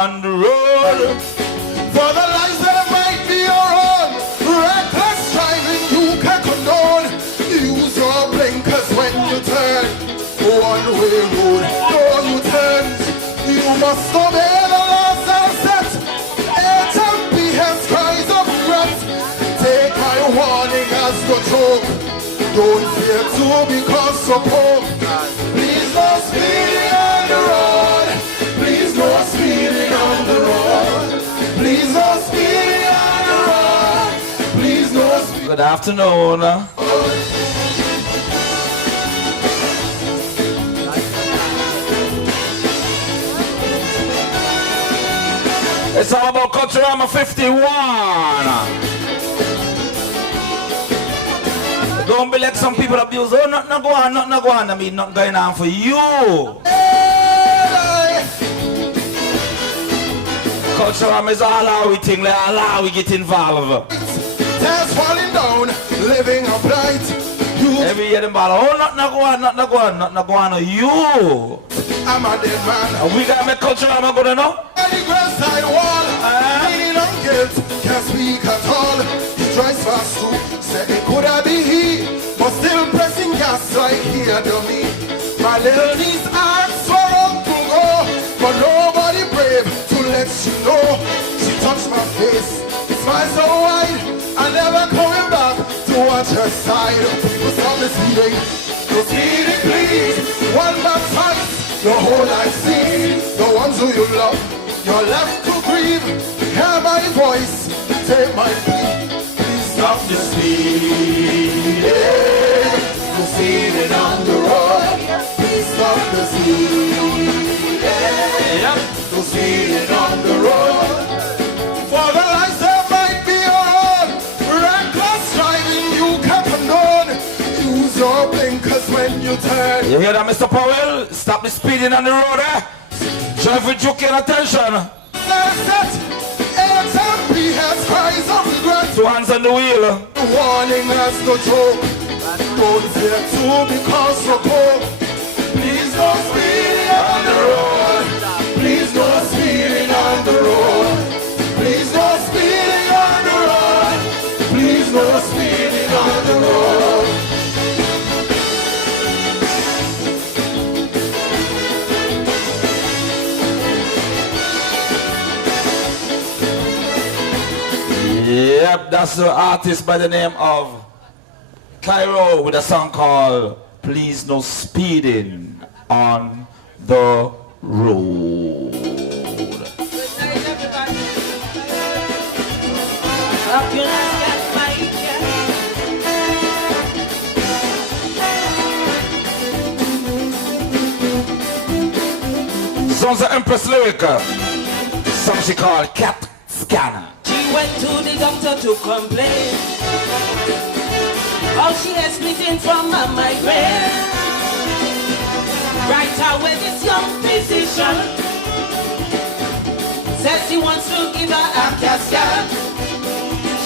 On the road, for the lives that might be your own. Reckless driving you can condone. Use your blinkers when you turn. One-way road, no U-turns. You must obey the laws that set. HMPS cries of regret. Take my warning as the joke. Don't fear to become so poor. Please no speeding on the road. Please no speeding on the road. Please no speeding on the road. Please no speeding. Good afternoon. It's all about Culturama 51. Don't be like some people abuse. Oh, nothing go on, nothing go on. I mean, nothing going on for you. Culturama is all how we think, like all how we get involved. Tears falling down, living upright. Every year them ball, oh, nothing go on, nothing go on, nothing go on. You. I'm a dead man. And we gotta make Culturama good enough. And the graveside wall, leaning on guilt, can't speak at all. He drives fast too, said it could have been he, but still pressing gas like he had done me. My little niece asked for him to go, but nobody brave to let you know. She touched my face, smiled so wide, I never coming back to watch her side. People stop the speeding, no speeding please. One back fight, your whole life sees. The ones who you love, you're left to grieve. Hear my voice, take my plea. Please stop the speeding. No speeding on the road. Please stop the speeding. No speeding on the road. For the lives that might be on. Reckless driving you can't condone. Use your blinkers when you turn. You hear that, Mr. Powell? Stop the speeding on the road, eh? Drive with joking attention. HMPS cries of regret. Two hands on the wheel. The warning has no joke. Don't fear to become so cold. Please no speeding on the road. Please no speeding on the road. Please no speeding on the road. Please no speeding on the road. Yep, that's the artist by the name of Cairo with a song called Please No Speeding on the Road. Songs of Empress Lyrica. Song she called Cat Scanner. Went to the doctor to complain. Oh, she has splitting from a migraine. Right away this young physician says he wants to give her a casket.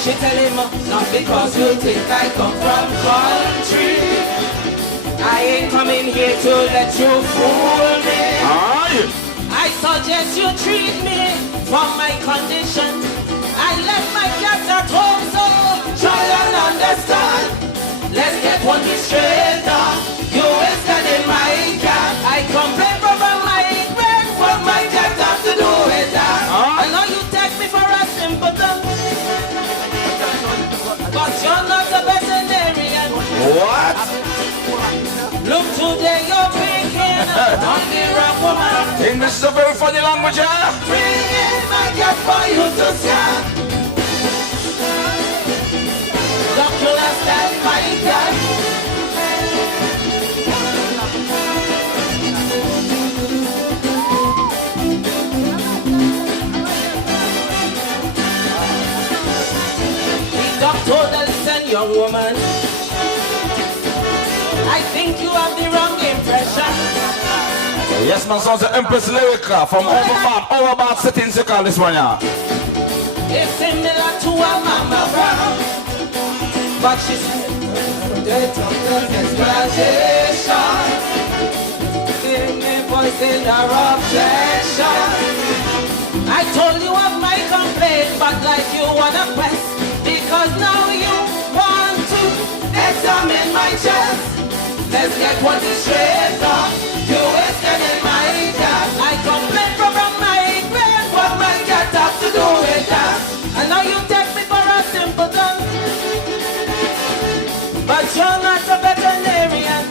She tell him, not because you think I come from country. I ain't coming here to let you fool me. Aye. I suggest you treat me for my condition. I left my cat at home, so try and understand. Let's get one thing straight now. You wasted in my cat. I complain over my bread. What my cat have to do with that? I know you take me for a simpleton, but you're not a veterinarian. What? Look today, you're picking on the wrong woman. English is a very funny language, eh? Bring in my cat for you to scan. Doctor, that's my cat. The doctor that listen, young woman, I think you have the wrong impression. Yes, man, sounds the Empress Lyrica from Overbad Settings, you call this one, yeah. It's similar to a mama brown, but she's the doctor's explanation. Give me voice in her objection. I told you of my complaint, but like you wanna quest, because now you want to examine my chest. Let's get what is straight up. You wasted in my cat. I complain from my brain. What my cat have to do with that? I know you take me for a simpleton, but you're not a veterinarian.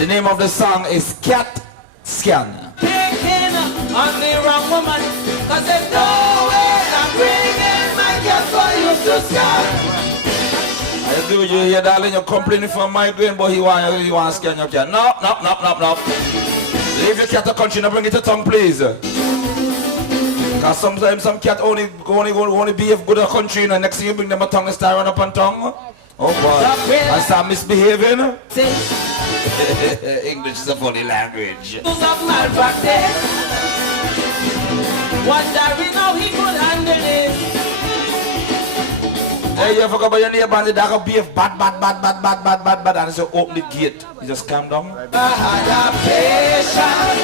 The name of the song is Cat Scan. Picking on the wrong woman, cause there's no way I'm bringing my cat for you to scan. I do you hear, darling, you're complaining for migraine, but he want to scan your cat. No. Leave your cat to country and bring it to tongue, please. Because sometimes some cat only behave good at country, and next thing you bring them a tongue and start run up on tongue. Oh boy, I start misbehaving. English is a funny language. Wondering how he could handle it. Hey, you forgot about your neighbor and the dog behave bad, and so open the gate. You just calm down. I had a patient.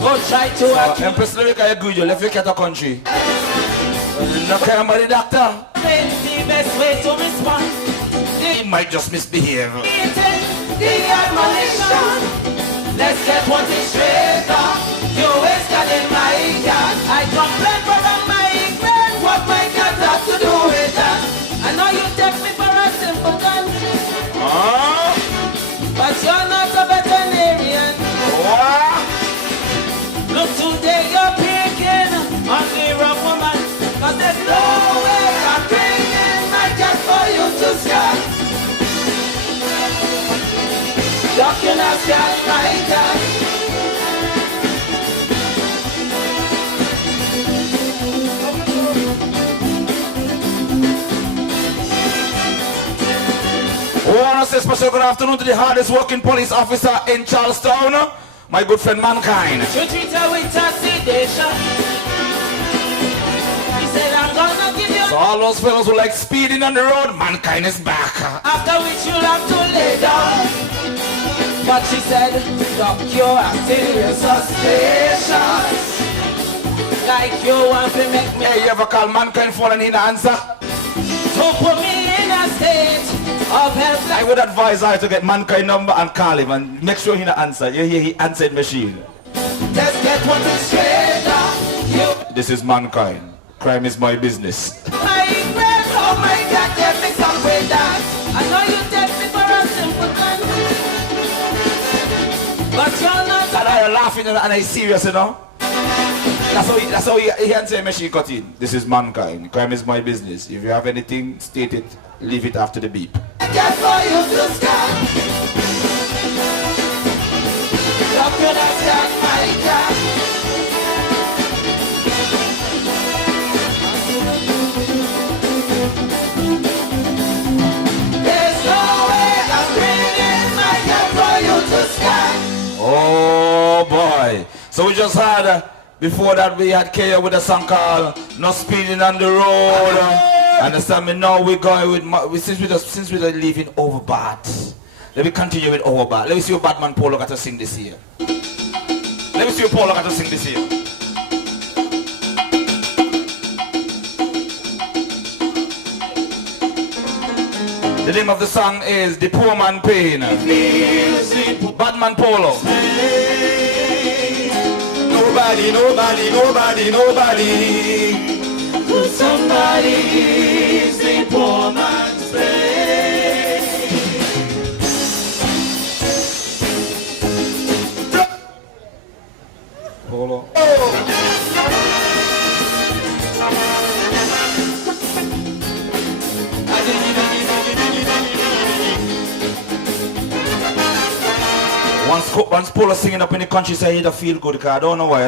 Go try to Empress Lyrica, you good, you left your cat a country. No care about the doctor. the best way to respond. He might just misbehave. The admonition. Let's get what is straight up. You wasted in my cat. I complain for my friend. What my cat has to do with that? I know you take me for a simpleton, but you're not a veterinarian. Look, today you're picking on the wrong woman, cause there's no way I'm bringing my cat for you to scan. You cannot scan my cat. I want to say special good afternoon to the hardest working police officer in Charlestown, my good friend Mankind. You treat her with a sedation. He said, I'm gonna give you. So all those fellows who like speeding on the road, Mankind is back. After which you'll have to lay down. But she said, Doc, you're serious suspicious. Like you want to make me. Hey, you ever call Mankind phone and he not answer? To put me in a state of help. I would advise her to get Mankind number and call him and make sure he not answer. You hear he answered machine. Let's get one straight up. This is Mankind. Crime is my business. My friend, oh my God, get me some with that. I know you take me for a simpleton, but you're not. And I laughing and I serious, you know. That's how he answered machine cut in. This is Mankind. Crime is my business. If you have anything, state it. Leave it after the beep. Just for you to scan. You could have scanned my cat. There's no way I'm bringing my cat for you to scan. Oh boy. So we just had, before that we had Kaya with a song called No Speeding on the Road. Understand me? Now we're going with, since we're leaving Overbad. Let me continue with Overbad. Let me see what Batman Polo got to sing this year. Let me see what Polo got to sing this year. The name of the song is The Poor Man Pain. Batman Polo. Nobody. Somebody gives the poor man's pain. Polo. Once Polo singing up in the country, say he'd feel good, because I don't know why.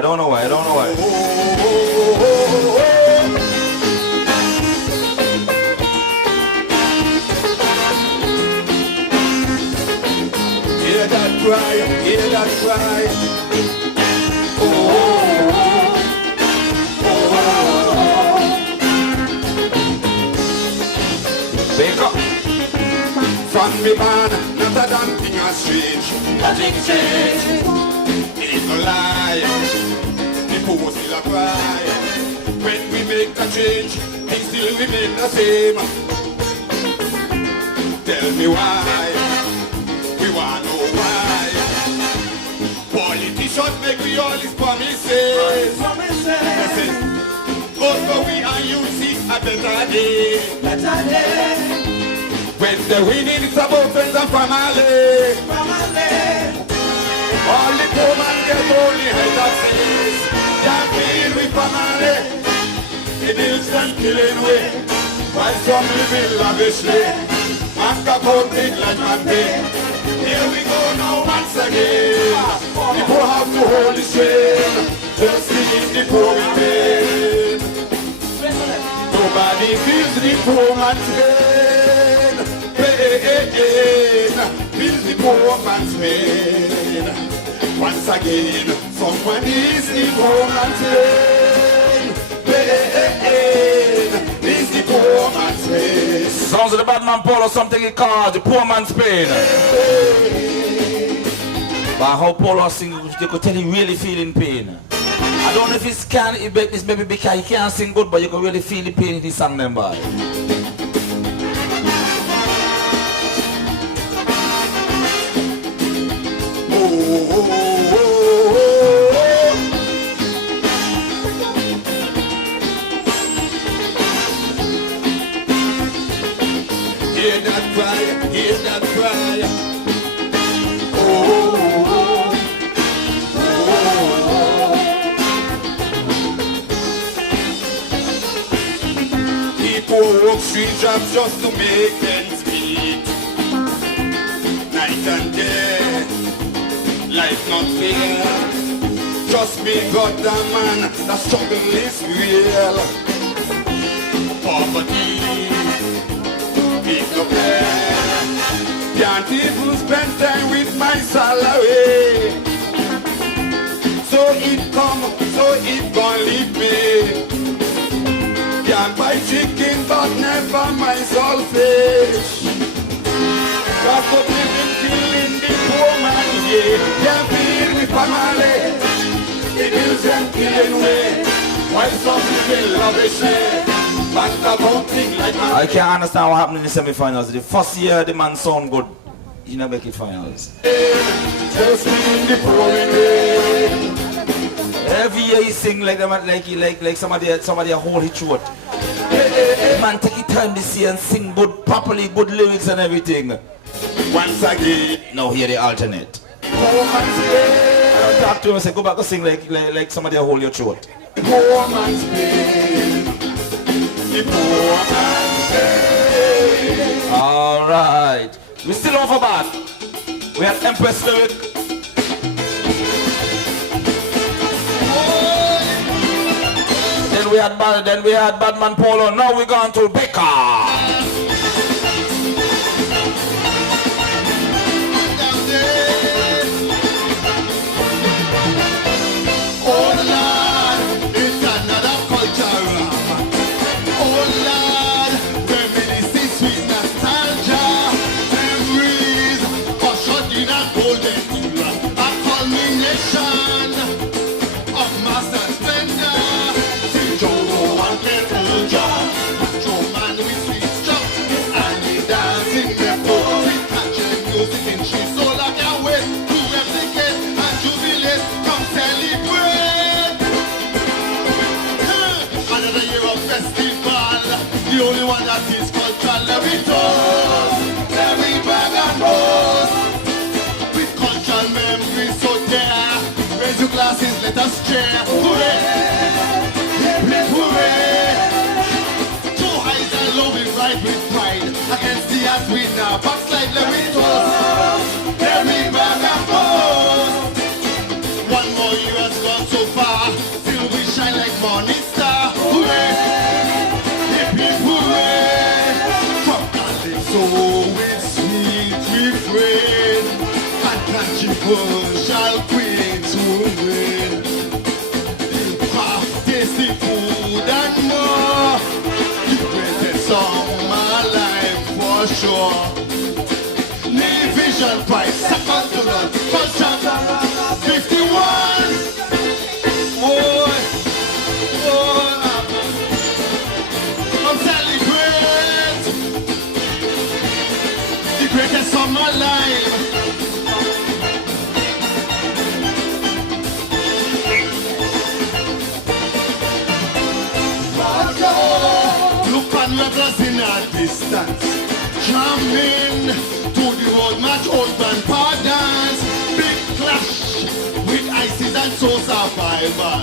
Hear that cry. Wake up. From me man, not a damn thing has changed. Nothing changed. It is no lie. The poor still a cry. make a change, things still remain the same. Tell me why, we want to know why. Politicians make me all these promises. Vote for we and you see a better day. When the winning is about friends and family. All the poor man get only head of face. Can't deal with family. It is and killing way. While some living lavishly. Man accounting like man pay. Here we go now once again. The poor have to hold the strain. Just seeing the poor in pain. Nobody feels the poor man's pain. Feels the poor man's pain. Once again, someone is the poor man's pain. Is the poor man's pain. Sounds of the bad man Paul or something he called the poor man's pain. But how Paul sing, they could tell he really feeling pain. I don't know if it's it's maybe because he can't sing good, but you can really feel the pain in this song them boy. Hear that cry, hear that cry. People work street jobs just to make ends meet. Night and day, life not fair. Just me, God, the man, the struggle is real. Poverty. No can't even spend time with my salary. So it come, so it gon' leave me. Can't buy chicken but never my saltfish. Cost of living killing the poor man, yeah. Can't feed me family. It is them killing way. While some living lavishly. I can't understand what happened in the semi-finals. The first year the man sound good, he never make it finals. Every year he sing like them, like somebody hold his throat. The man take his time this year and sing good, properly good lyrics and everything. Once again, now hear the alternate. I don't talk to him and say go back and sing like somebody hold your throat. Poor man's pain. All right, we still over bad. We had Empress Lyric. Then we had Badman Polo. Now we're going to Becca. The only one that is cultural, let me toast, let me bag and boast. With cultural memories so dear, raise your glasses, let us cheer. Hooray, hip hip hooray. Two highs and low, we ride with pride. Against the odds we now backslide, let me toast, let me bag and boast. One more year has gone so far, still we shine like morning star. Hooray. So with sweet refrain and controversial queen to win. Craft, tasty food and more. The greatest song of my life for sure. Vision Prize, second to none. Culture 51. onlookers in a distance. Jamming to the road match old grandpa dance. Big clash with ISIS and so survival.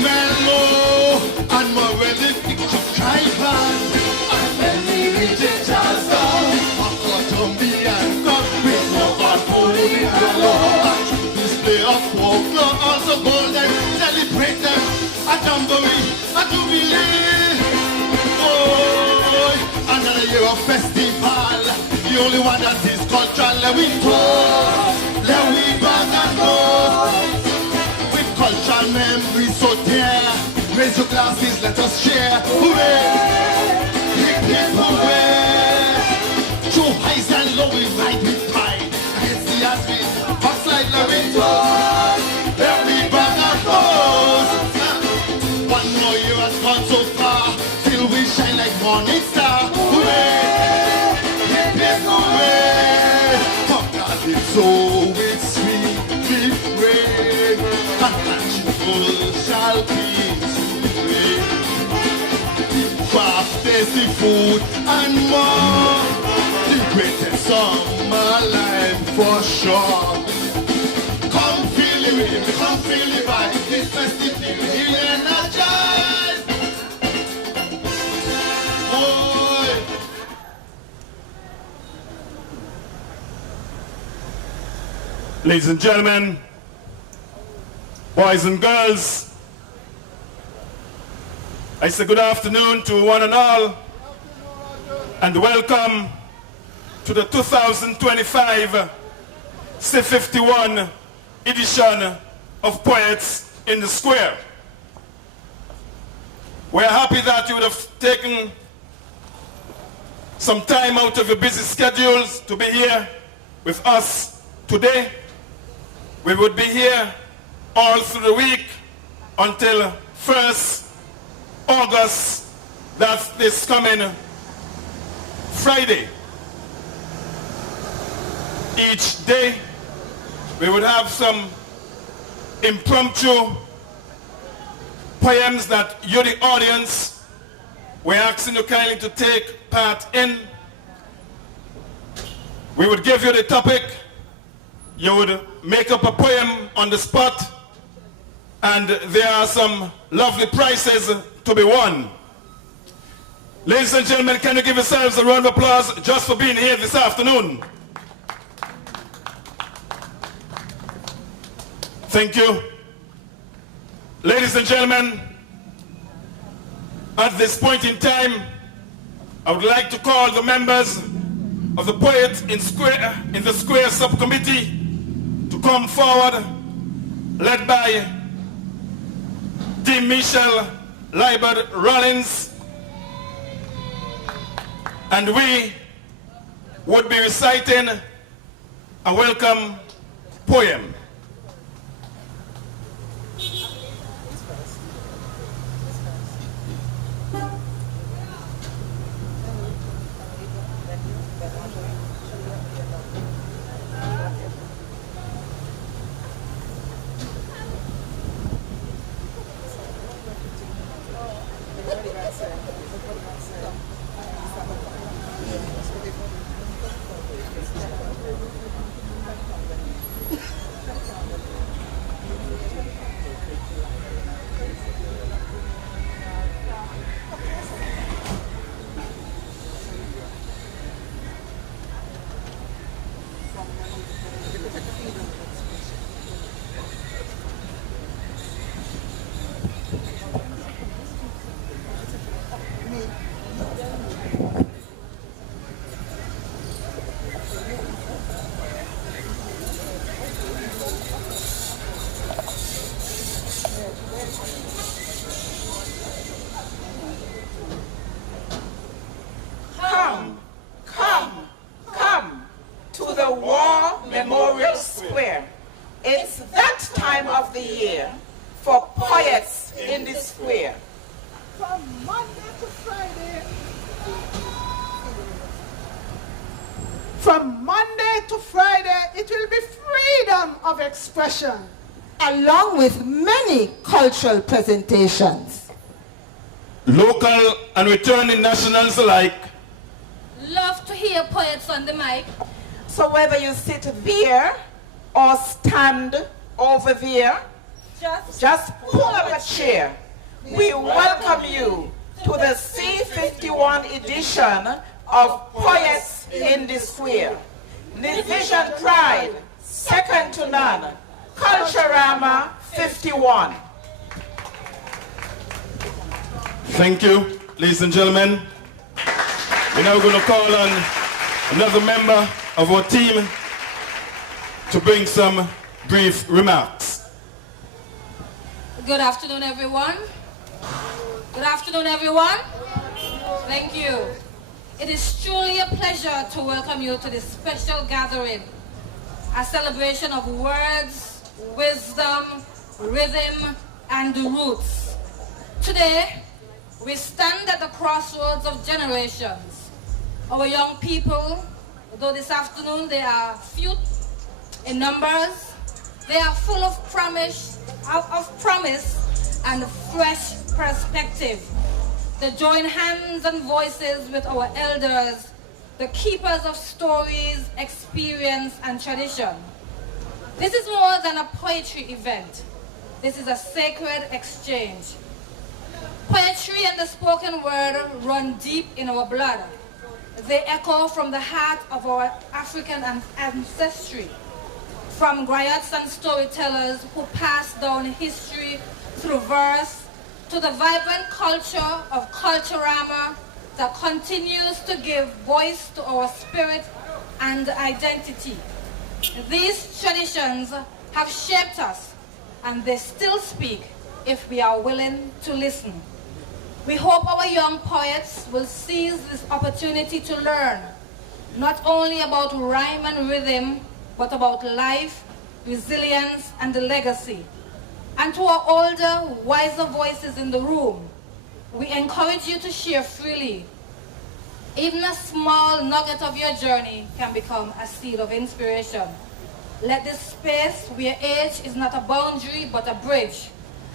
Mellow and more ready picture tribal. And when we reach it, Charleston, a Colombian gun with no God holding alone. A true display of folklore, also golden, celebrate them. A jamboree, a jubilee. Oh, another year of festival. The only one that is cultural, let we toast, let we bang and boast. With cultural memories so dear, raise your glasses, let us share. Hooray! Hip hip hooray! Through highs and lows we ride with pride. Against the admin, backslide, let we toast, let we bang and boast. One more year has gone so far, till we shine like morning star. Hooray! So it's sweet, deep rain, and magical shall be today. Craft, tasty food, and more. The greatest summer life for sure. Come feel the rhythm, come feel the vibe. This festive feel energized. Boy. Ladies and gentlemen, boys and girls, I say good afternoon to one and all, and welcome to the 2025 C51 edition of Poets in the Square. We're happy that you would have taken some time out of your busy schedules to be here with us today. We would be here all through the week until 1st August, that's this coming Friday. Each day we would have some impromptu poems that you, the audience, we're asking you kindly to take part in. We would give you the topic. You would make up a poem on the spot, and there are some lovely prizes to be won. Ladies and gentlemen, can you give yourselves a round of applause just for being here this afternoon? Thank you. Ladies and gentlemen, at this point in time, I would like to call the members of the Poet in the Square subcommittee to come forward, led by Team Michelle, Liburd, Rawlins, and we would be reciting a welcome poem. Along with many cultural presentations. local and returning nationals alike. Love to hear poets on the mic. So whether you sit there or stand over there, just pull up a chair. We welcome you to the C51 edition of Poets in the Square. Division Pride, second to none. Culturama 51. Thank you, ladies and gentlemen. We're now going to call on another member of our team to bring some brief remarks. Good afternoon, everyone. Good afternoon, everyone. Thank you. It is truly a pleasure to welcome you to this special gathering, a celebration of words, wisdom, rhythm, and roots. Today, we stand at the crossroads of generations. Our young people, though this afternoon they are few in numbers, they are full of promise and fresh perspective. They join hands and voices with our elders, the keepers of stories, experience, and tradition. This is more than a poetry event. This is a sacred exchange. Poetry and the spoken word run deep in our blood. They echo from the heart of our African ancestry, from griots and storytellers who pass down history through verse, to the vibrant culture of Culturama that continues to give voice to our spirit and identity. These traditions have shaped us, and they still speak if we are willing to listen. We hope our young poets will seize this opportunity to learn, not only about rhyme and rhythm, but about life, resilience, and the legacy. And to our older, wiser voices in the room, we encourage you to share freely. Even a small nugget of your journey can become a seed of inspiration. Let this space where age is not a boundary but a bridge,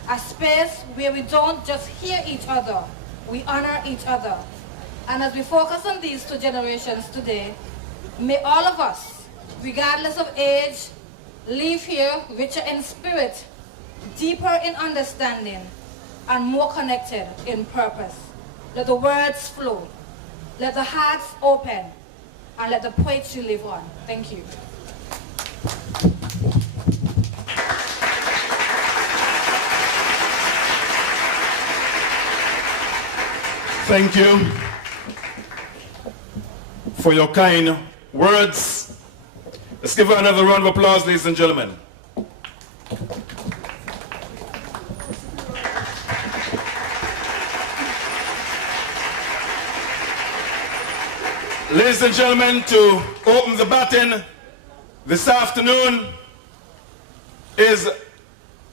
a space where we don't just hear each other, we honor each other. And as we focus on these two generations today, may all of us, regardless of age, leave here richer in spirit, deeper in understanding, and more connected in purpose. Let the words flow, let the hearts open, and let the poetry live on. Thank you. Thank you for your kind words. Let's give her another round of applause, ladies and gentlemen. Ladies and gentlemen, to open the baton this afternoon is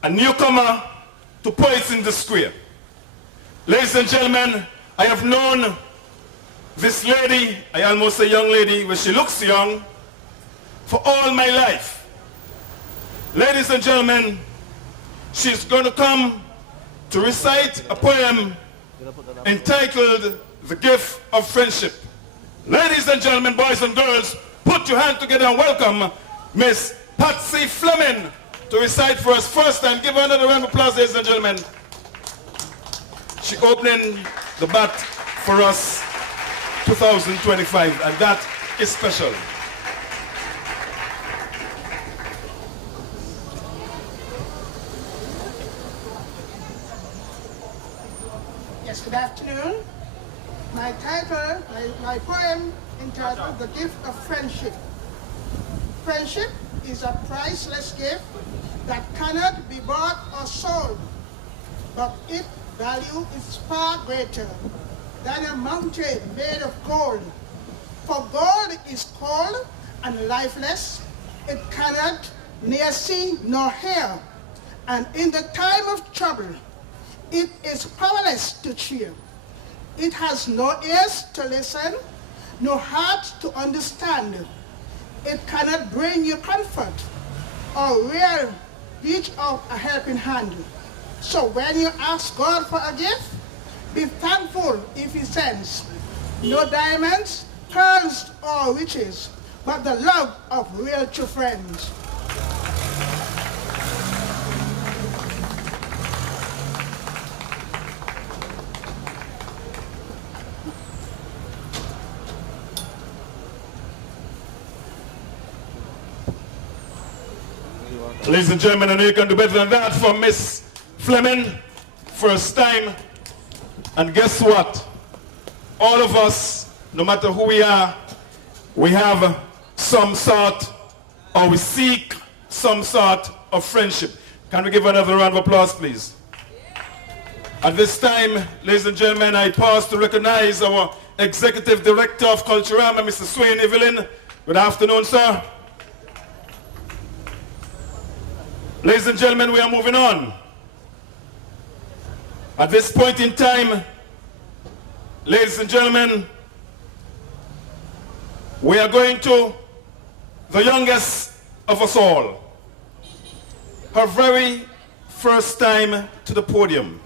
a newcomer to Poets in the Square. Ladies and gentlemen, I have known this lady, I almost say young lady, but she looks young, for all my life. Ladies and gentlemen, she's going to come to recite a poem entitled The Gift of Friendship. Ladies and gentlemen, boys and girls, put your hands together and welcome Miss Patsy Fleming to recite for us first time. Give her another round of applause, ladies and gentlemen. She opening the bat for us 2025, and that is special. Yes, good afternoon. My title, my poem entitled The Gift of Friendship. Friendship is a priceless gift that cannot be bought or sold, but its value is far greater than a mountain made of gold. For gold is cold and lifeless, it cannot near see nor hear, and in the time of trouble, it is powerless to cheer. It has no ears to listen, no heart to understand. It cannot bring you comfort or reach out a helping hand. So when you ask God for a gift, Be thankful if he sends. No diamonds, pearls, or riches, but the love of real true friends. Ladies and gentlemen, I know you can do better than that for Miss Fleming. First time. And guess what? All of us, no matter who we are, we have some sort, or we seek some sort of friendship. Can we give another round of applause, please? At this time, ladies and gentlemen, I pause to recognize our Executive Director of Culturama, Mr. Swain Evelyn. Good afternoon, sir. Ladies and gentlemen, we are moving on. At this point in time, ladies and gentlemen, we are going to the youngest of us all. Her very first time to the podium.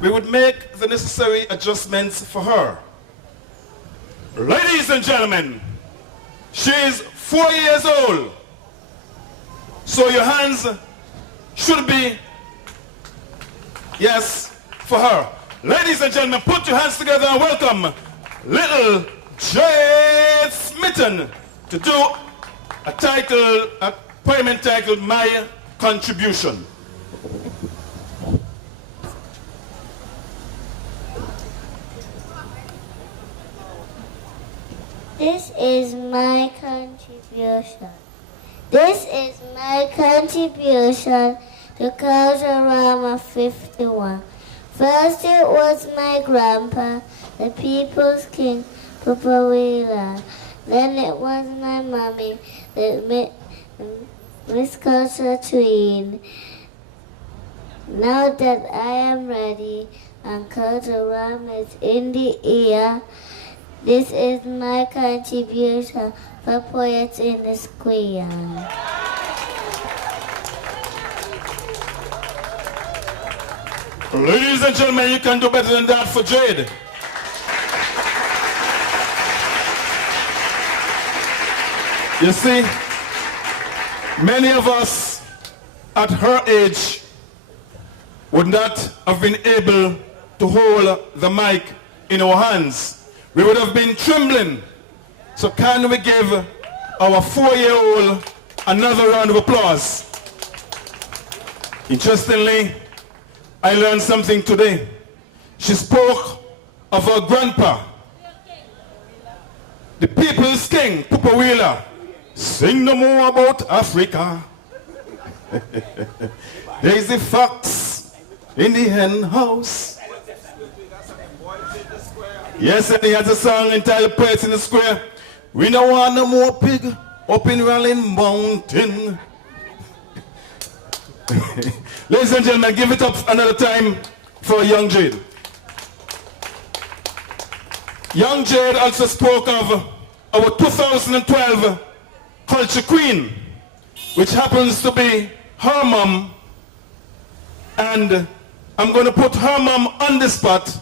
We would make the necessary adjustments for her. Ladies and gentlemen, she is 4 years old. So your hands should be, yes, for her. Ladies and gentlemen, put your hands together and welcome little Jade Smithen to do a poem entitled My Contribution. This is my contribution. This is my contribution to Culturama 51. First it was my grandpa, the people's king, Papa Wheeler. Then it was my mommy, the Miss Culturama. Now that I am ready and Culturama is in the air, this is my contribution for Poets in the Square. Ladies and gentlemen, you can do better than that for Jade. You see, many of us at her age would not have been able to hold the mic in our hands. We would have been trembling. So can we give our 4-year-old another round of applause? Interestingly, I learned something today. She spoke of her grandpa, the people's king, Papa Wheeler. Sing no more about Africa. There's a fox in the hen house. Yes, and he has a song entitled Poets in the Square. We don't want no more pig up in Rawlins Mountain. Ladies and gentlemen, give it up another time for young Jade. Young Jade also spoke of our 2012 Culture Queen, which happens to be her mom. And I'm going to put her mom on the spot.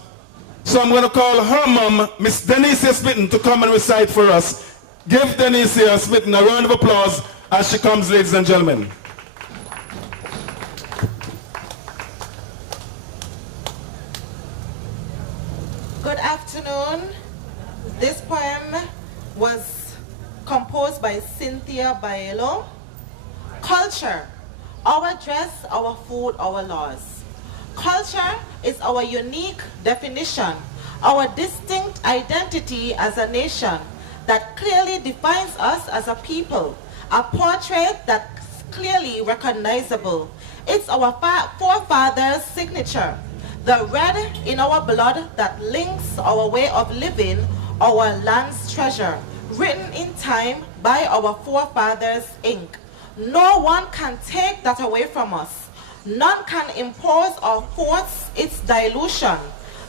So I'm going to call her mom, Miss Denise Smithen, to come and recite for us. Give Denise Smithen a round of applause as she comes, ladies and gentlemen. Good afternoon. This poem was composed by Cynthia Baello. Culture, our dress, our food, our laws. Culture is our unique definition, our distinct identity as a nation that clearly defines us as a people, a portrait that's clearly recognizable. It's our forefathers' signature, the red in our blood that links our way of living, our land's treasure, written in time by our forefathers' ink. No one can take that away from us. None can impose or force its dilution.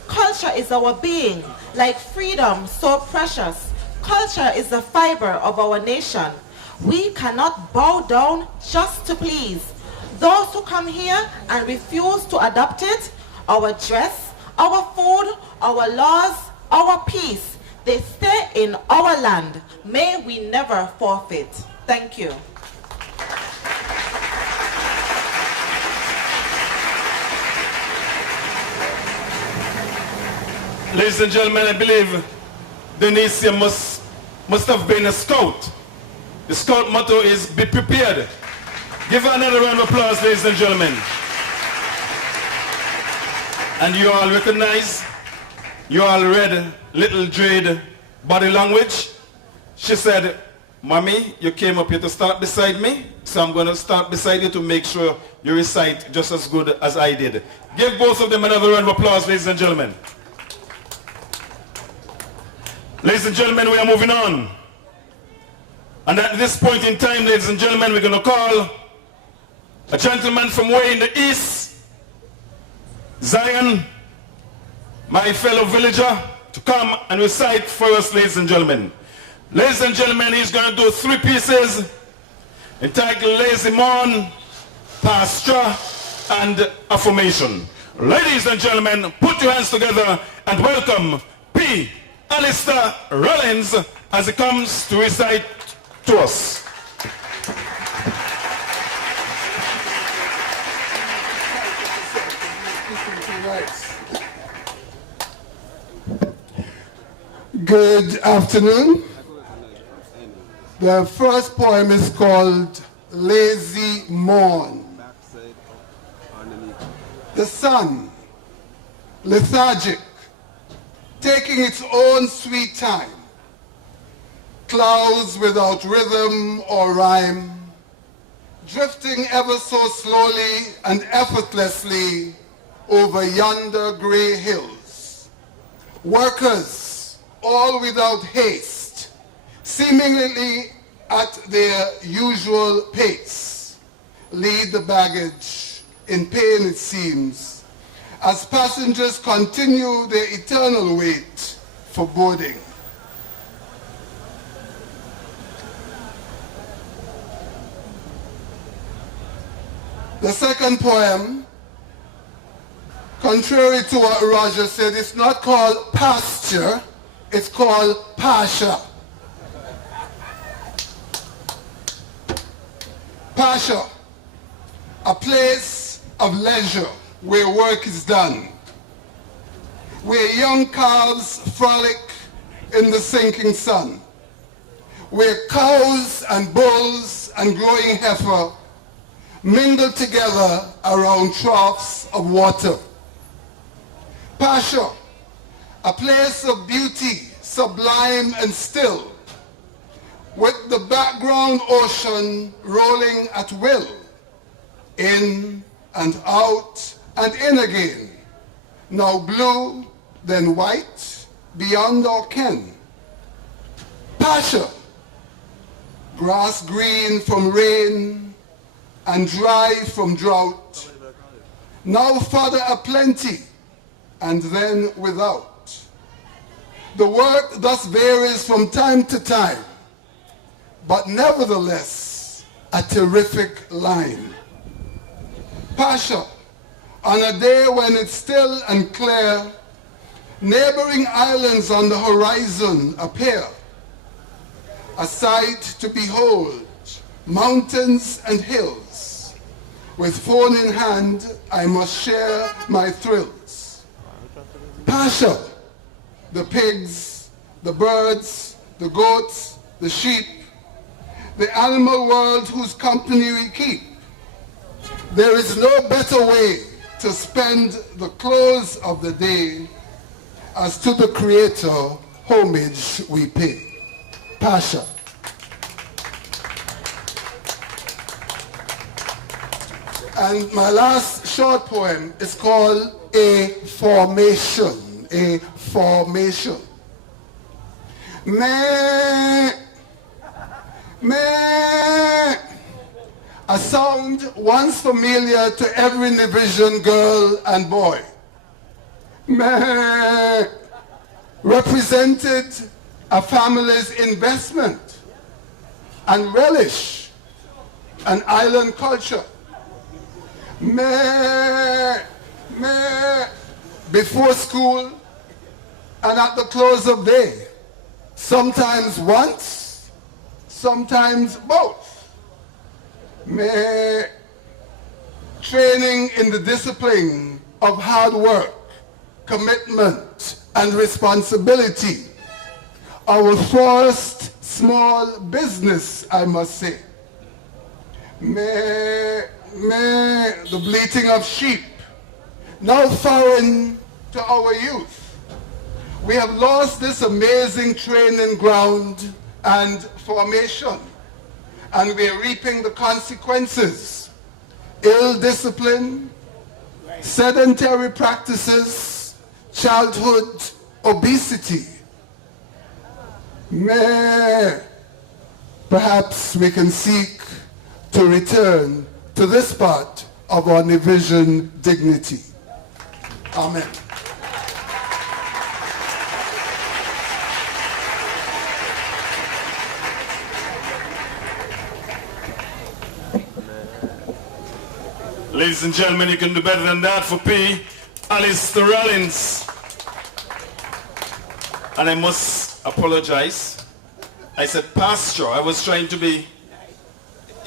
Culture is our being, like freedom so precious. Culture is the fiber of our nation. We cannot bow down just to please those who come here and refuse to adopt it. Our dress, Our food, our laws, our peace, they stay in our land. May we never forfeit. Thank you. Ladies and gentlemen, I believe Denisia must have been a scout. The scout motto is be prepared. Give her another round of applause, ladies and gentlemen. And you all recognize, you all read little Jade body language. She said, Mommy, you came up here to start beside me, so I'm going to start beside you to make sure you recite just as good as I did. Give both of them another round of applause, ladies and gentlemen. Ladies and gentlemen, we are moving on. And at this point in time, ladies and gentlemen, we're going to call a gentleman from way in the east, Zion, my fellow villager, to come and recite for us, ladies and gentlemen. Ladies and gentlemen, he's going to do 3 pieces entitled Lazy Morn, Pasture, and Affirmation. Ladies and gentlemen, put your hands together and welcome P. Alister Rawlins as he comes to recite to us. Good afternoon. The first poem is called Lazy Morn. The sun, lethargic, taking its own sweet time. Clouds without rhythm or rhyme, drifting ever so slowly and effortlessly over yonder gray hills. Workers, all without haste, seemingly at their usual pace, lead the baggage in pain, it seems, as passengers continue their eternal wait for boarding. The second poem, contrary to what Roger said, it's not called pasture, it's called pasha. Pasha, a place of leisure where work is done, where young calves frolic in the sinking sun, where cows and bulls and growing heifer mingle together around troughs of water. Pasha, a place of beauty, sublime and still, with the background ocean rolling at will, in and out and in again, now blue, then white, beyond our ken. Pasha, grass green from rain and dry from drought, now fodder aplenty and then without. The work thus varies from time to time, but nevertheless a terrific line. Pasha, on a day when it's still and clear, neighboring islands on the horizon appear, a sight to behold, mountains and hills. With phone in hand, I must share my thrills. Pasha, the pigs, the birds, the goats, the sheep, the animal world whose company we keep. There is no better way to spend the close of the day as to the Creator homage we pay. Pasha. And my last short poem is called A Formation. A Formation. Meh, meh. A sound once familiar to every Nevisian girl and boy. Meh represented a family's investment and relish an island culture. Meh, meh before school, and at the close of day. Sometimes once, sometimes both. May training in the discipline of hard work, commitment, and responsibility, our first small business, I must say. May the bleating of sheep, now foreign to our youth. We have lost this amazing training ground and formation, and we are reaping the consequences. Ill discipline, sedentary practices, childhood obesity. Perhaps we can seek to return to this part of our Nevision dignity. Amen. Ladies and gentlemen, you can do better than that for P. Alister Rawlins. And I must apologize. I said pastor. I was trying to be,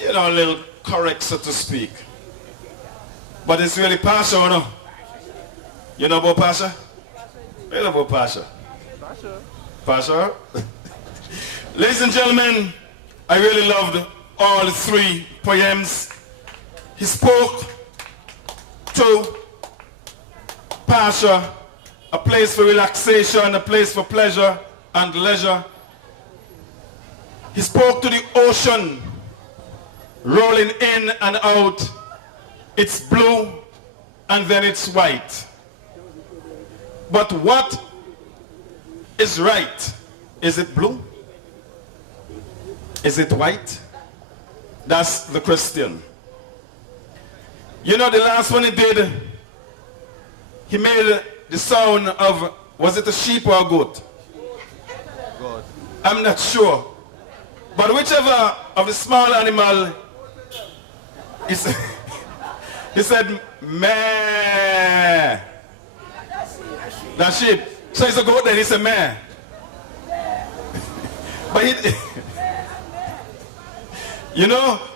a little correct, so to speak. But it's really pastor, or no? You know about pastor? You know about pastor? Pastor? Ladies and gentlemen, I really loved all three poems. He spoke to Pasha, a place for relaxation, a place for pleasure and leisure. He spoke to the ocean, rolling in and out. It's blue and then it's white. But what is right? Is it blue? Is it white? That's the question. You know, the last one he did, he made the sound of, was it a sheep or a goat? Goat. I'm not sure. But whichever of the small animal, he said, meh. That sheep. So it's a goat, then he said, meh. But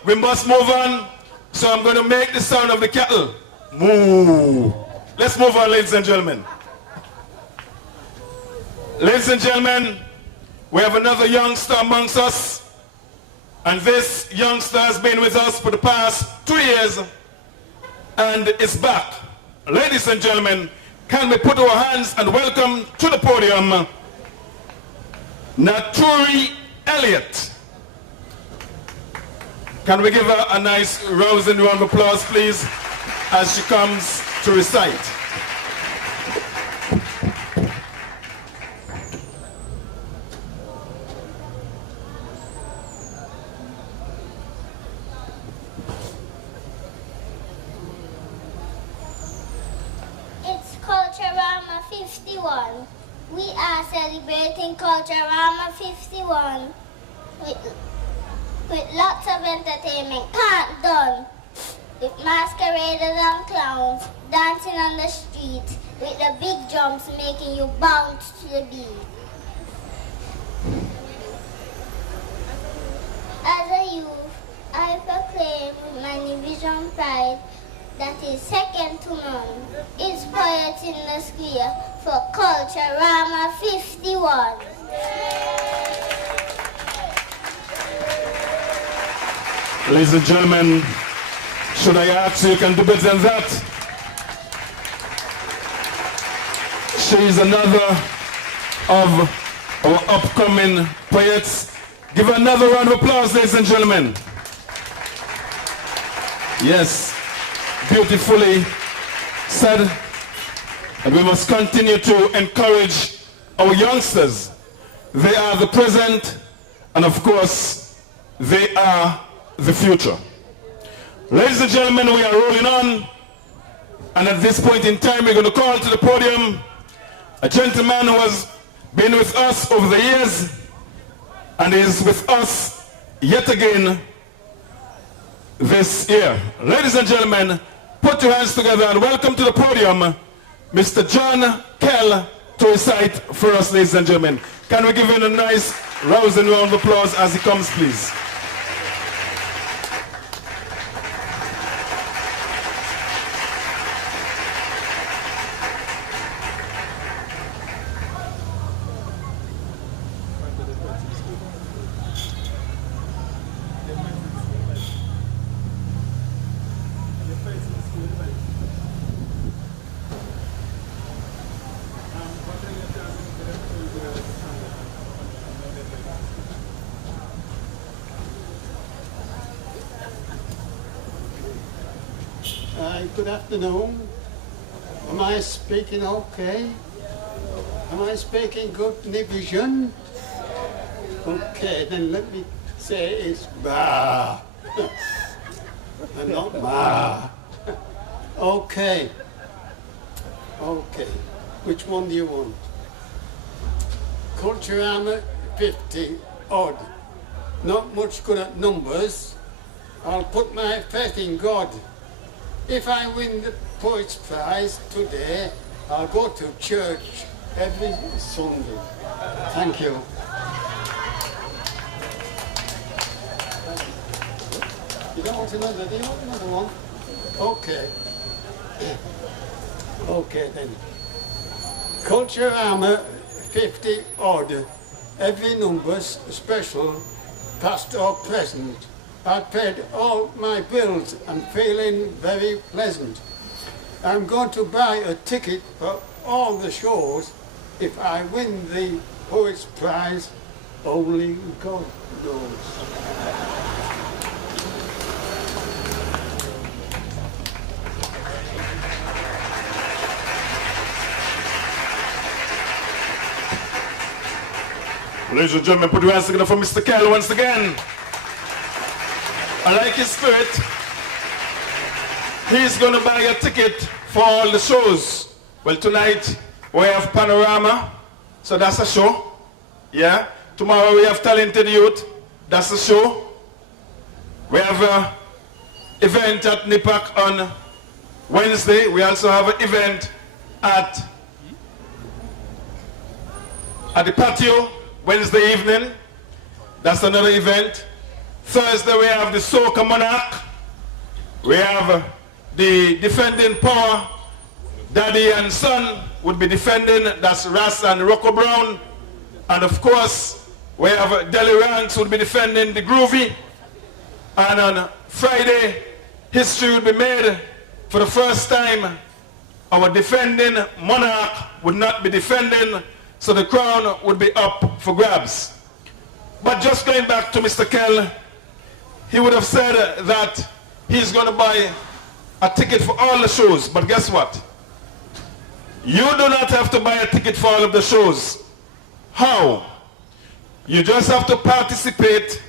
we must move on. So I'm going to make the sound of the cattle. Moo. Let's move on, ladies and gentlemen. Ladies and gentlemen, we have another youngster amongst us. And this youngster has been with us for the past 2 years. And is back. Ladies and gentlemen, can we put our hands and welcome to the podium Naturi Elliott. Can we give her a nice rousing round of applause, please, as she comes to recite. It's Culturama 51. We are celebrating Culturama 51 with lots of entertainment, can't done, with masqueraders and clowns dancing on the street, with the big drums making you bounce to the beat. As a youth, I proclaim with my Nevision pride that is second to none. It's poets in the square for Culturama 51. Ladies and gentlemen, should I ask you can do better than that? She is another of our upcoming poets. Give her another round of applause, ladies and gentlemen. Yes, beautifully said. And we must continue to encourage our youngsters. They are the present, and of course, they are the future. Ladies and gentlemen, we are rolling on, and at this point in time we're going to call to the podium a gentleman who has been with us over the years and is with us yet again this year. Ladies and gentlemen, put your hands together and welcome to the podium Mr. John Kell to recite for us, ladies and gentlemen. Can we give him a nice rousing round of applause as he comes, please? Good afternoon. Am I speaking okay? Am I speaking good division? Okay, then let me say it's ba. And not ma. Okay. Okay. Which one do you want? Culturama 50 odd. Not much good at numbers. I'll put my faith in God. If I win the Poets Prize today, I'll go to church every Sunday. Thank you. You don't want another, do you want another one? Okay. Okay then. Culturama 50 odd. Every number's special, past or present. I paid all my bills and feeling very pleasant. I'm going to buy a ticket for all the shows. If I win the Poets Prize, only God knows. Ladies and gentlemen, put your hands together for Mr. Kell once again. I like his spirit. He's going to buy a ticket for all the shows. Well, tonight we have Panorama, so that's a show. Yeah. Tomorrow we have Talented Youth, that's a show. We have an event at NIPAC on Wednesday. We also have an event at the patio Wednesday evening. That's another event. Thursday we have the Soca Monarch. We have the defending power. Daddy and son would be defending. That's Ras and Rocco Brown. And of course, we have Deli Ranks would be defending the Groovy. And on Friday, history would be made. For the first time, our defending monarch would not be defending, so the crown would be up for grabs. But just going back to Mr. Kell, he would have said that he's going to buy a ticket for all the shows. But guess what? You do not have to buy a ticket for all of the shows. How? You just have to participate.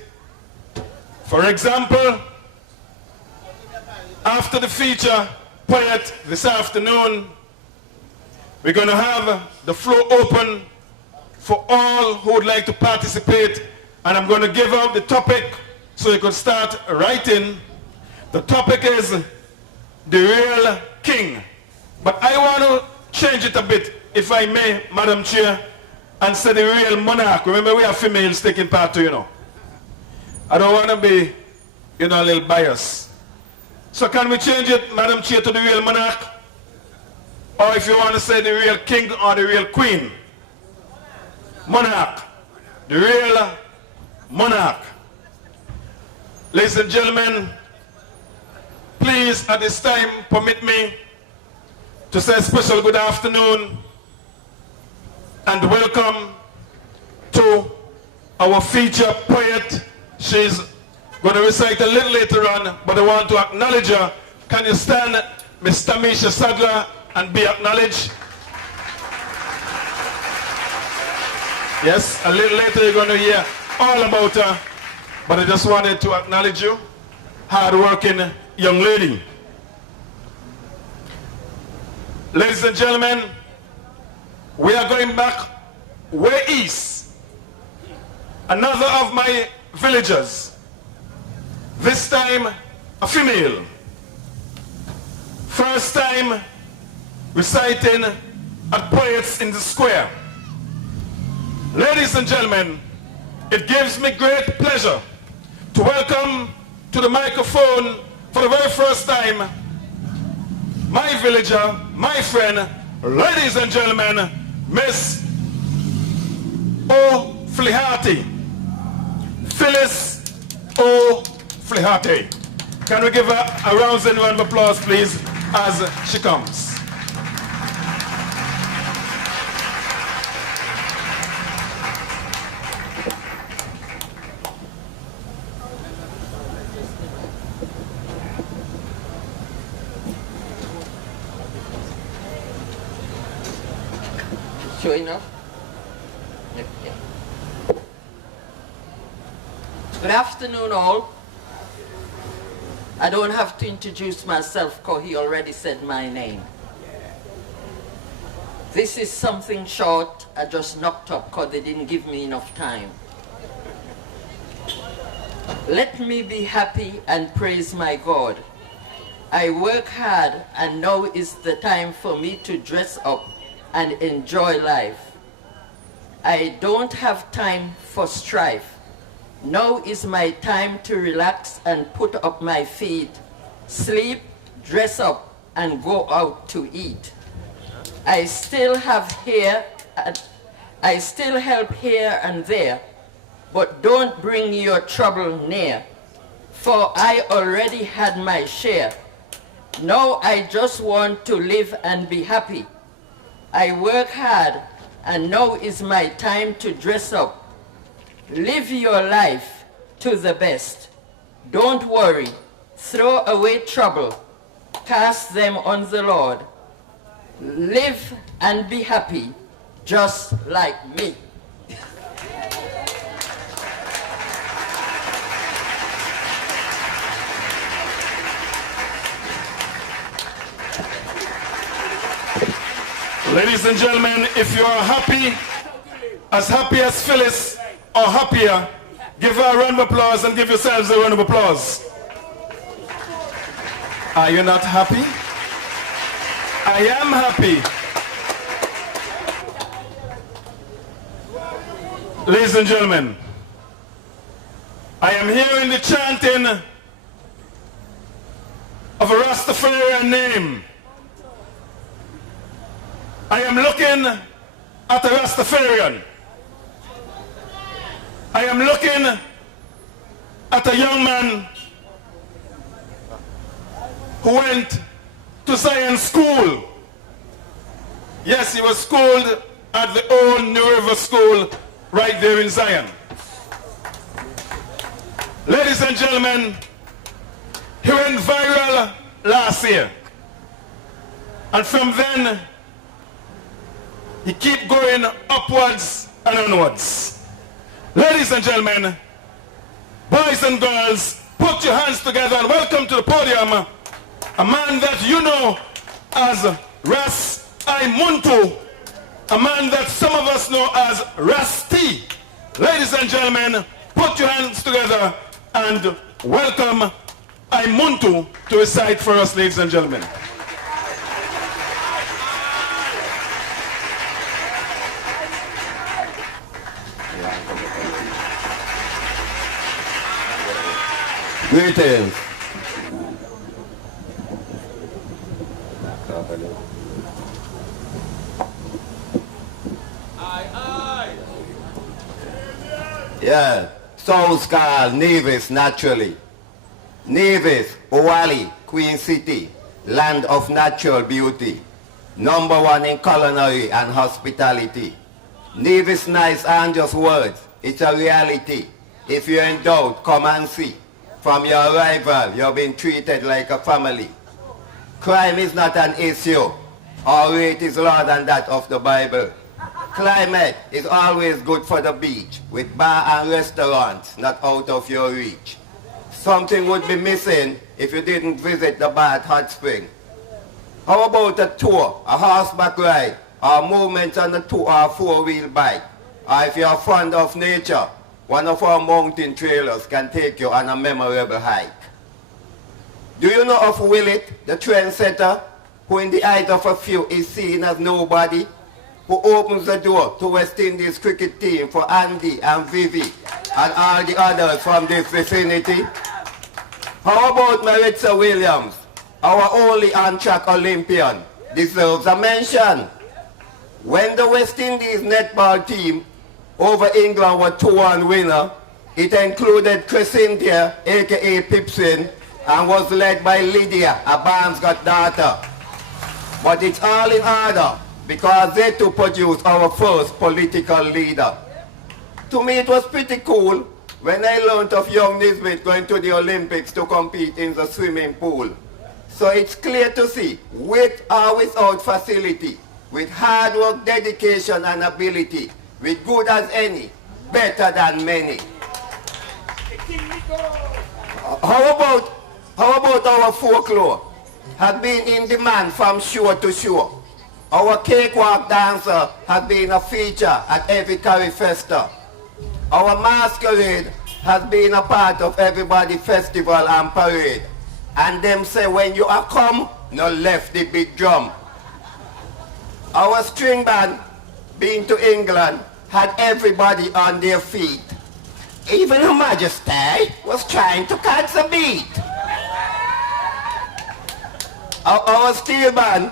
For example, after the feature poet this afternoon, we're going to have the floor open for all who would like to participate. And I'm going to give out the topic so you could start writing. The topic is the real king. But I want to change it a bit, if I may, Madam Chair, and say the real monarch. Remember, we have females taking part too, you know. I don't want to be, you know, a little biased. So can we change it, Madam Chair, to the real monarch? Or if you want to say the real king or the real queen? Monarch. The real monarch. Ladies and gentlemen, please at this time permit me to say a special good afternoon and welcome to our feature poet. She's going to recite a little later on, but I want to acknowledge her. Can you stand, Miss Tamisha Sadler, and be acknowledged? Yes, a little later you're going to hear all about her, but I just wanted to acknowledge you. Hard-working young lady. Ladies and gentlemen, we are going back way east. Another of my villagers, this time a female. First time reciting at Poets in the Square. Ladies and gentlemen, it gives me great pleasure to welcome to the microphone for the very first time my villager, my friend, ladies and gentlemen, Miss O'Flaherty, Phyllis O'Flaherty. Can we give her a round of applause, please, as she comes? Sure enough? Yeah. Good afternoon, all. I don't have to introduce myself because he already said my name. This is something short. I just knocked up because they didn't give me enough time. Let me be happy and praise my God. I work hard and now is the time for me to dress up and enjoy life. I don't have time for strife. Now is my time to relax and put up my feet, sleep, dress up, and go out to eat. I still help here and there, but don't bring your trouble near, for I already had my share. Now I just want to live and be happy. I work hard, and now is my time to dress up. Live your life to the best. Don't worry. Throw away trouble. Cast them on the Lord. Live and be happy, just like me. Ladies and gentlemen, if you are happy as Phyllis, or happier, give her a round of applause and give yourselves a round of applause. Are you not happy? I am happy. Ladies and gentlemen, I am hearing the chanting of a Rastafarian name. I am looking at a Rastafarian. I am looking at a young man who went to Zion School. Yes, he was schooled at the old New River School right there in Zion. Ladies and gentlemen, he went viral last year. And from then, he keep going upwards and onwards. Ladies and gentlemen, boys and girls, put your hands together and welcome to the podium a man that you know as Munto, a man that some of us know as Rasti. Ladies and gentlemen, put your hands together and welcome Munto to recite for us, ladies and gentlemen. Greetings. Yeah, sounds called Nevis naturally. Nevis, Owali, Queen City, land of natural beauty. #1 in culinary and hospitality. Nevis nice aren't just words, it's a reality. If you're in doubt, come and see. From your arrival, you've been treated like a family. Crime is not an issue. Our rate is lower than that of the Bible. Climate is always good for the beach, with bar and restaurants not out of your reach. Something would be missing if you didn't visit the Bath Hot Spring. How about a tour, a horseback ride, or movements on a 2 or 4-wheel bike? Or if you're fond of nature, one of our mountain trailers can take you on a memorable hike. Do you know of Willett, the trendsetter? who in the eyes of a few is seen as nobody, who opens the door to West Indies cricket team for Andy and Vivi and all the others from this vicinity? How about Maritza Williams, our only on-track Olympian, deserves a mention. When the West Indies netball team over England were 2-1 winner, it included Crescentia, aka Pipsin, and was led by Lydia, a Barnscott daughter. But it's all in order because they too produced our first political leader. To me it was pretty cool when I learned of young Nisbet going to the Olympics to compete in the swimming pool. So it's clear to see, with or without facility, with hard work, dedication and ability, with good as any, better than many. How about our folklore? Has been in demand from shore to shore. Our cakewalk dancer has been a feature at every Curry Festa. Our masquerade has been a part of everybody's festival and parade. And them say when you are come, no left the big drum. Our string band, being to England, had everybody on their feet. Even Her Majesty was trying to catch the beat. Our steel band,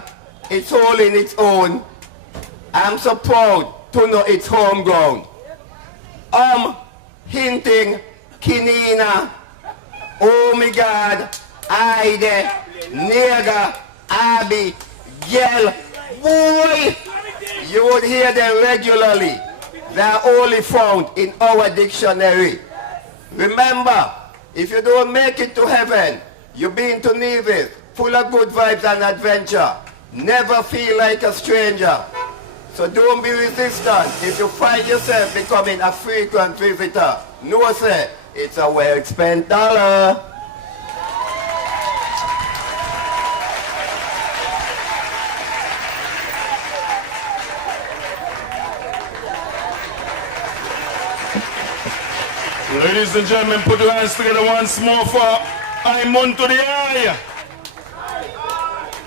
it's holding its own. I'm so proud to know it's homegrown. Hinting, Kinina, oh my God, Ide, Nega, Abby, Gel, boy, you would hear them regularly. They are only found in our dictionary. Remember, if you don't make it to heaven, you've been to Nevis, full of good vibes and adventure. Never feel like a stranger. So don't be resistant if you find yourself becoming a frequent visitor. No, sir, it's a well-spent dollar. Ladies and gentlemen, put your hands together once more for I Munto the eye.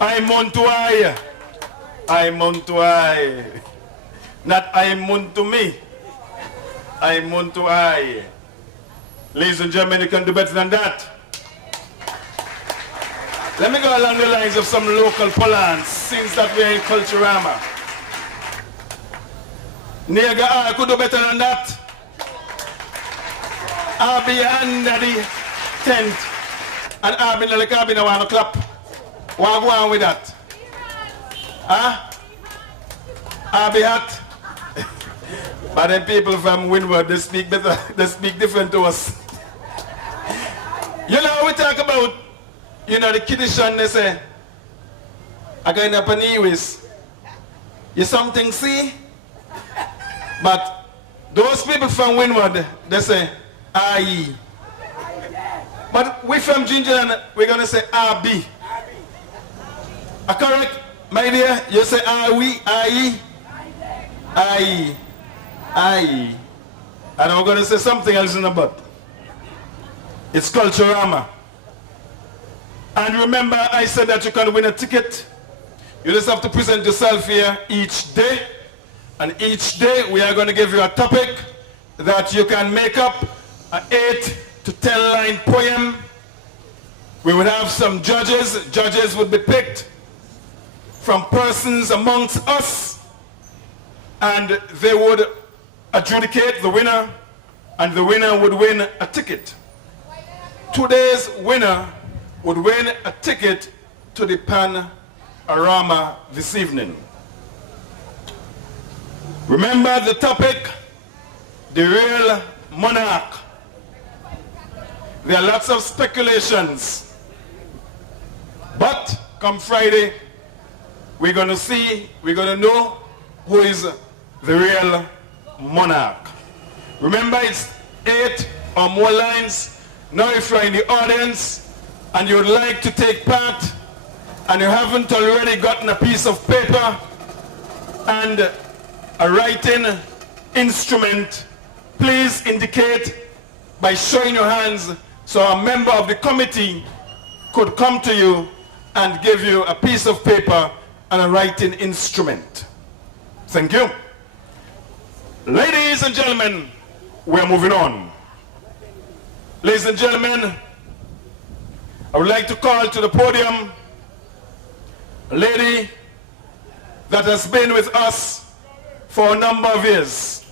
I Munto I. I Munto I. Not I Munto me. I Munto I. Ladies and gentlemen, you can do better than that. Let me go along the lines of some local polans since that we're in Culturama. Nega, I could do better than that. I'll be under the tent and I'll be in the cabin and want to clap. What go on with that? Huh? I'll be hot. But then people from Windward, they speak better, they speak different to us. You know, we talk about, you know, the Kiddishan, they say, I got up on Nevis. You something see? But those people from Windward, they say, aye. But we from Gingerland, we're going to say RB. Correct, my dear? You say are we, aye? Aye. Aye. And I'm going to say something else in a bit. It's Culturama. And remember, I said that you can win a ticket. You just have to present yourself here each day. And each day we are going to give you a topic that you can make up an 8 to 10 line poem. We would have some judges. Judges would be picked from persons amongst us, and they would adjudicate the winner, and the winner would win a ticket. Today's winner would win a ticket to the Panorama this evening. Remember the topic, the real monarch. There are lots of speculations, but come Friday, we're going to see, we're going to know who is the real monarch. Remember, it's 8 or more lines. Now if you're in the audience and you would like to take part and you haven't already gotten a piece of paper and a writing instrument, please indicate by showing your hands so a member of the committee could come to you and give you a piece of paper and a writing instrument. Thank you. Ladies and gentlemen, we're moving on. Ladies and gentlemen, I would like to call to the podium a lady that has been with us for a number of years.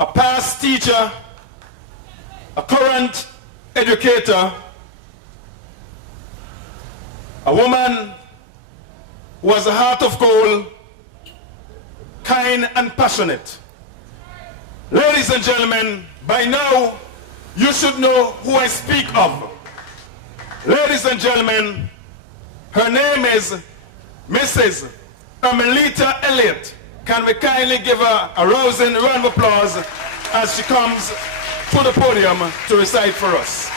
A past teacher, a current educator, a woman who has a heart of gold, kind and passionate. Ladies and gentlemen, by now you should know who I speak of. Ladies and gentlemen, her name is Mrs. Ermileta Elliott. Can we kindly give her a rousing round of applause as she comes to the podium to recite for us.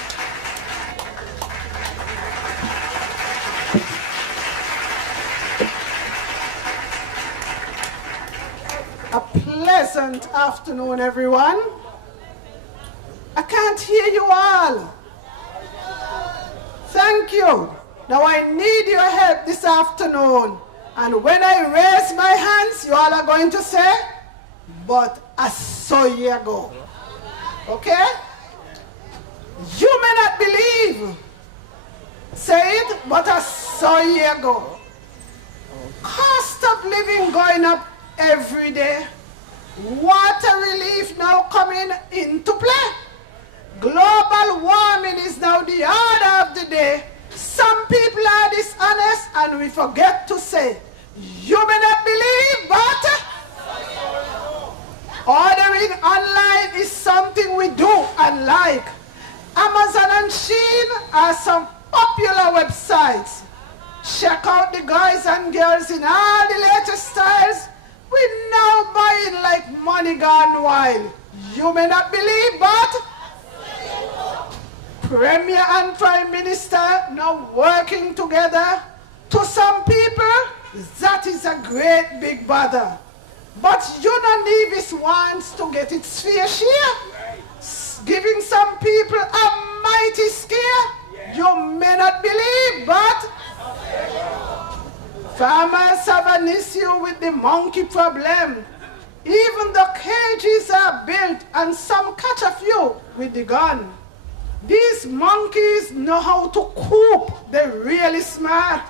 A pleasant afternoon, everyone. I can't hear you all. Thank you. Now I need your help this afternoon. And when I raise my hands, you all are going to say, but I saw you go. Okay? You may not believe. Say it, but I saw you go. Cost of living going up every day. Water relief now coming into play. Global warming is now the order of the day. Some people are dishonest and we forget to say, you may not believe, but ordering online is something we do and like. Amazon and Shein are some popular websites. Check out the guys and girls in all the latest styles. We're now buying like money gone wild. You may not believe, but Premier and Prime Minister now working together. To some people, that is a great big bother. But you know Nevis wants to get its fair share, giving some people a mighty scare. You may not believe, but farmers have an issue with the monkey problem. Even the cages are built and some catch a few with the gun. These monkeys know how to coop. They're really smart.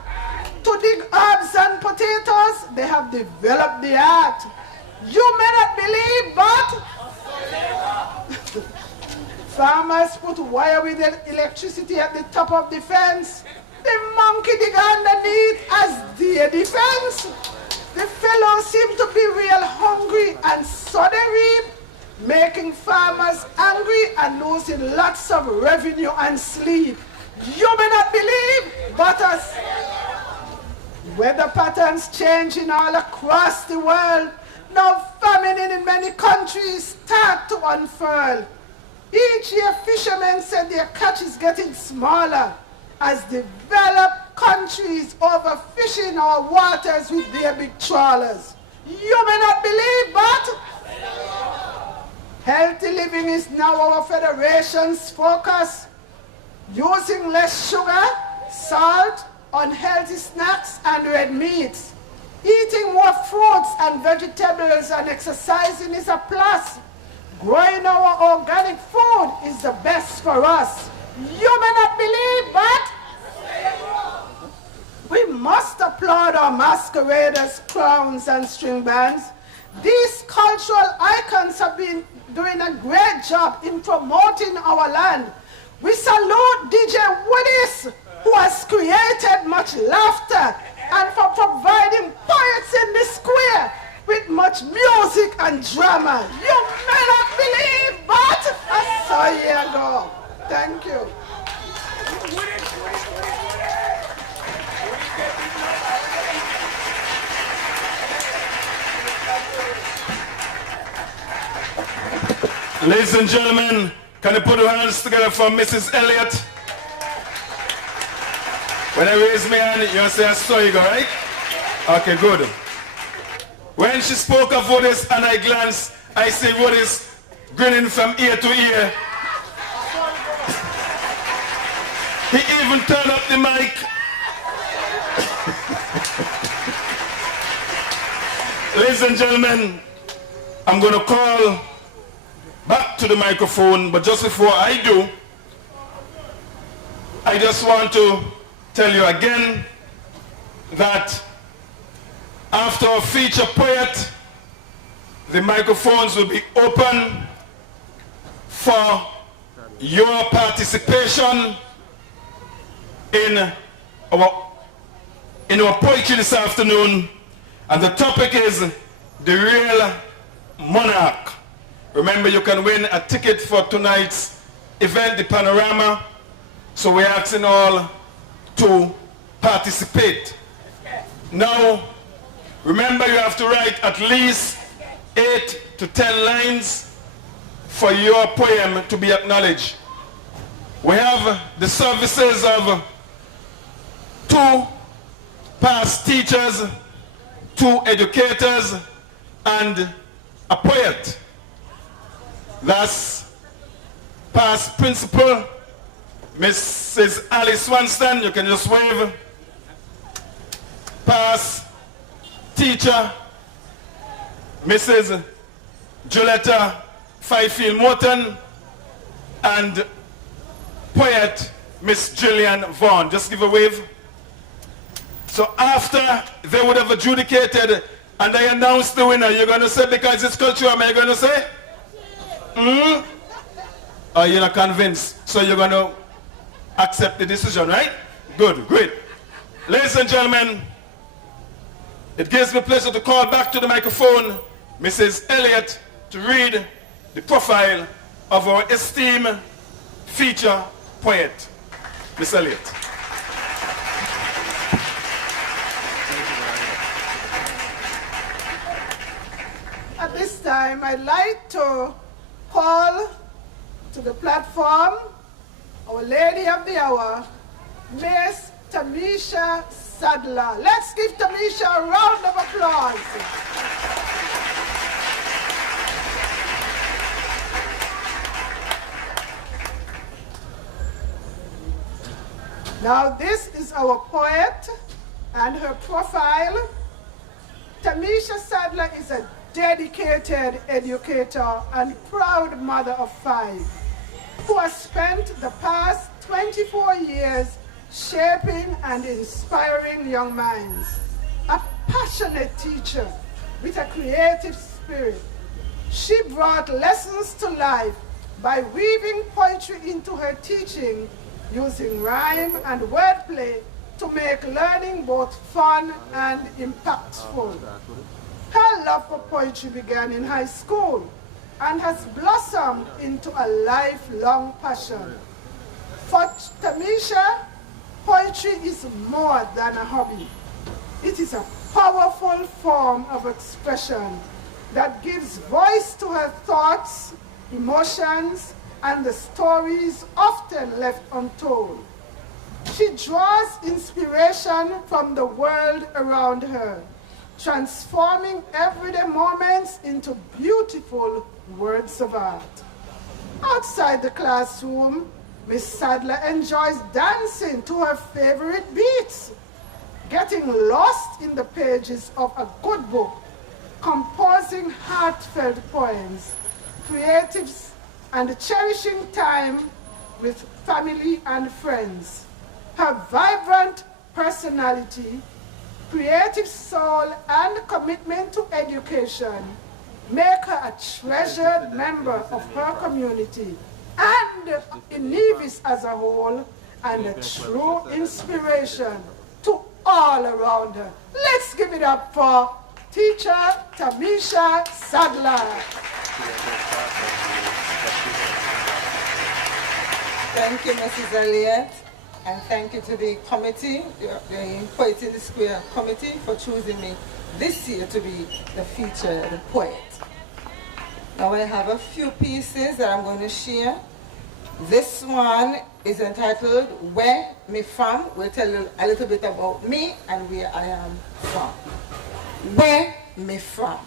To dig herbs and potatoes, they have developed the art. You may not believe, but farmers put wire with electricity at the top of the fence. The monkey dig underneath as their defense. The fellows seem to be real hungry, and so they reap, making farmers angry and losing lots of revenue and sleep. You may not believe, but as weather patterns changing all across the world, now famine in many countries start to unfurl. Each year fishermen say their catch is getting smaller as developed countries overfishing our waters with their big trawlers. You may not believe, but healthy living is now our federation's focus. Using less sugar, salt, unhealthy snacks and red meats. Eating more fruits and vegetables and exercising is a plus. Growing our organic food is the best for us. You may not believe, but we must applaud our masqueraders, clowns and string bands. These cultural icons have been doing a great job in promoting our land. We salute DJ Woodies, who has created much laughter, and for providing poets in the square with much music and drama. You may not believe, but I saw you go. Thank you. Ladies and gentlemen, can you put your hands together for Mrs. Elliott? When I raise my hand, you say I saw you go, right? Okay, good. When she spoke of Woodies and I glanced, I see Woodies grinning from ear to ear. He even turned up the mic. Ladies and gentlemen, I'm going to call back to the microphone, but just before I do, I just want to tell you again that after our feature poet, the microphones will be open for your participation in our poetry this afternoon, and the topic is the real monarch. Remember, you can win a ticket for tonight's event, the Panorama, so we're asking all to participate. Now, remember, you have to write at least 8 to 10 lines for your poem to be acknowledged. We have the services of 2 past teachers, 2 educators, and a poet. That's past principal, Mrs. Alice Swanston, you can just wave. Past teacher, Mrs. Julietta Fifield Morton, and poet, Miss Gillian Vaughn. Just give a wave. So after they would have adjudicated and I announced the winner, you're going to say, because it's Culturama, you're going to say? Oh, you're not convinced. So you're going to accept the decision, right? Good, great. Ladies and gentlemen, it gives me pleasure to call back to the microphone Mrs. Elliott to read the profile of our esteemed feature poet. Miss Elliott. At this time, I'd like to call to the platform our Lady of the Hour, Miss Tamisha Sadler. Let's give Tamisha a round of applause. Now this is our poet and her profile. Tamisha Sadler is a dedicated educator and proud mother of 5 who has spent the past 24 years shaping and inspiring young minds. A passionate teacher with a creative spirit, she brought lessons to life by weaving poetry into her teaching, using rhyme and wordplay to make learning both fun and impactful. Her love for poetry began in high school and has blossomed into a lifelong passion. For Tamisha, poetry is more than a hobby. It is a powerful form of expression that gives voice to her thoughts, emotions, and the stories often left untold. She draws inspiration from the world around her, transforming everyday moments into beautiful words of art. Outside the classroom, Miss Sadler enjoys dancing to her favorite beats, getting lost in the pages of a good book, composing heartfelt poems, creative and cherishing time with family and friends. Her vibrant personality, creative soul, and commitment to education make her a treasured member of her community and in Nevis as a whole, and a true inspiration to all around her. Let's give it up for teacher Tamisha Sadler. Thank you, Mrs. Elliott, and thank you to the committee, the Poetry in the Square committee, for choosing me this year to be the featured poet. Now I have a few pieces that I'm going to share. This one is entitled Where Me From. We'll tell you a little bit about me and where I am from. Where me from?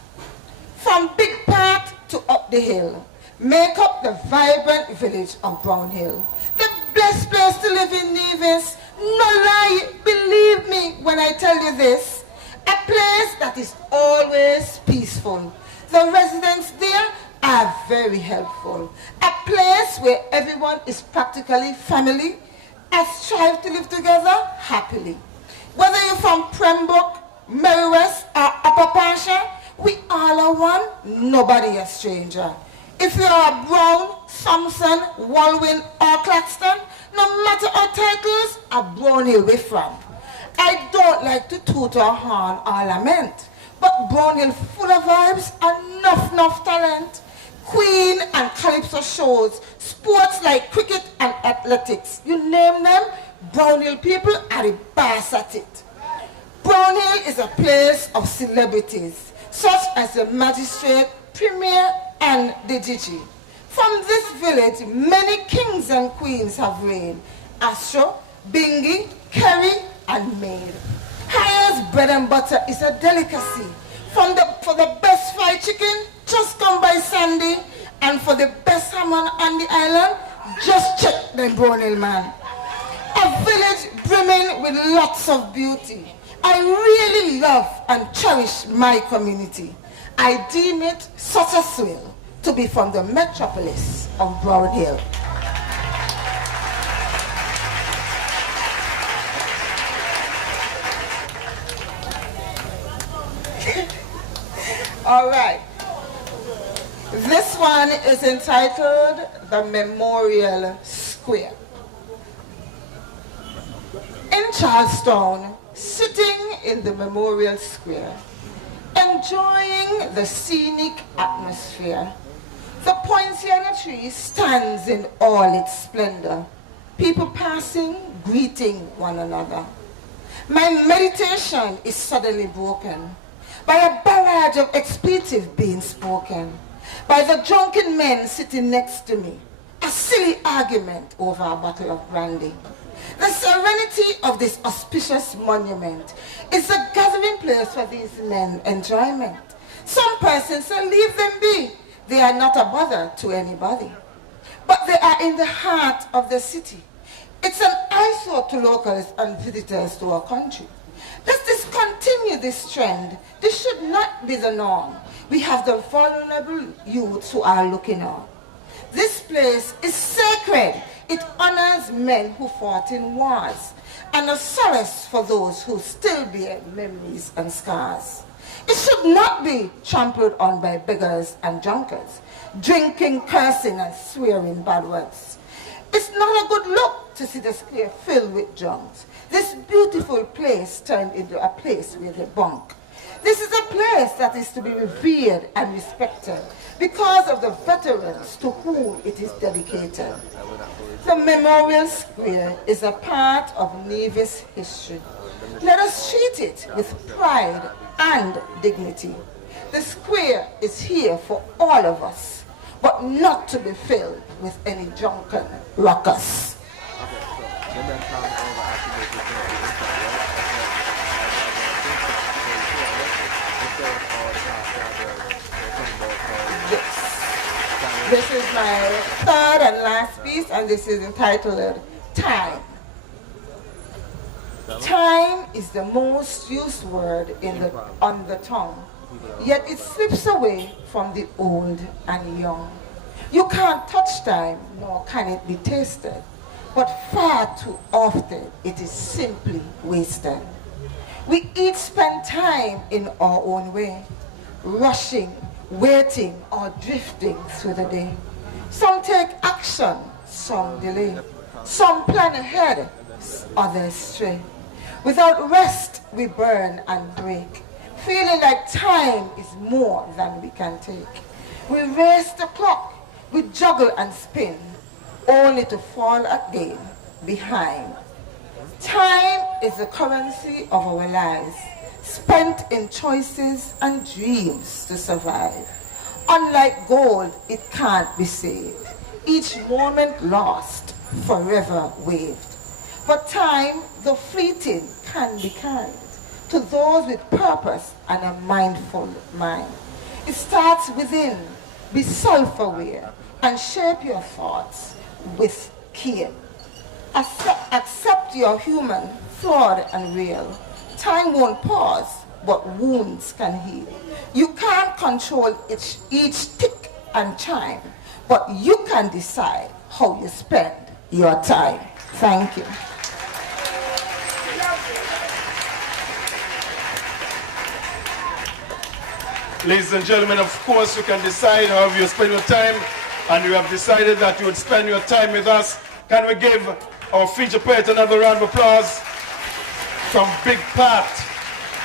From Big Park to up the hill, make up the vibrant village of Brown Hill. The best place to live in Nevis. No lie, believe me when I tell you this. A place that is always peaceful. The residents there are very helpful. A place where everyone is practically family and strive to live together happily. Whether you're from Pembroke, Merry West, or Upper Pasha, we all are one, nobody a stranger. If you are Brown, Thompson, Walwyn, or Claxton, no matter our titles, a Brown Hill we from. I don't like to toot or horn or lament, but Brown Hill full of vibes and enough talent. Queen and Calypso shows, sports like cricket and athletics. You name them, Brown Hill people are the best at it. Brown Hill is a place of celebrities, such as the magistrate, premier, and the Gigi. From this village, many kings and queens have reigned. Astro, Bingy, Kerry, and Maid. Highest bread and butter is a delicacy. For the best fried chicken, just come by Sandy. And for the best salmon on the island, just check the Brown Hill man. A village brimming with lots of beauty. I really love and cherish my community. I deem it such a thrill to be from the metropolis of Brown Hill. All right. This one is entitled The Memorial Square. In Charlestown, sitting in the Memorial Square, enjoying the scenic atmosphere, the poinciana tree stands in all its splendor, people passing, greeting one another. My meditation is suddenly broken by a barrage of expletive being spoken, by the drunken men sitting next to me, a silly argument over a bottle of brandy. The serenity of this auspicious monument is a gathering place for these men' enjoyment. Some persons say leave them be. They are not a bother to anybody. But they are in the heart of the city. It's an eyesore to locals and visitors to our country. Let's discontinue this trend. This should not be the norm. We have the vulnerable youths who are looking on. This place is sacred. It honors men who fought in wars and a solace for those who still bear memories and scars. It should not be trampled on by beggars and drunkards, drinking, cursing, and swearing bad words. It's not a good look to see the square filled with drunks. This beautiful place turned into a place where they bunk. This is a place that is to be revered and respected because of the veterans to whom it is dedicated. The Memorial Square is a part of Nevis history. Let us treat it with pride and dignity. The square is here for all of us, but not to be filled with any drunken ruckus. This is my third and last piece, and this is entitled Time. Time is the most used word on the tongue, yet it slips away from the old and young. You can't touch time, nor can it be tasted, but far too often it is simply wasted. We each spend time in our own way, rushing, waiting, or drifting through the day. Some take action, some delay. Some plan ahead, others stray. Without rest, we burn and break, feeling like time is more than we can take. We race the clock, we juggle and spin, only to fall again behind. Time is the currency of our lives, spent in choices and dreams to survive. Unlike gold, it can't be saved. Each moment lost, forever waived. But time, though fleeting, can be kind to those with purpose and a mindful mind. It starts within. Be self-aware and shape your thoughts with care. Accept you're human, flawed and real. Time won't pause, but wounds can heal. You can't control each tick and chime, but you can decide how you spend your time. Thank you. Ladies and gentlemen, of course you can decide how you spend your time, and you have decided that you would spend your time with us. Can we give our feature poet another round of applause? From Big Pat.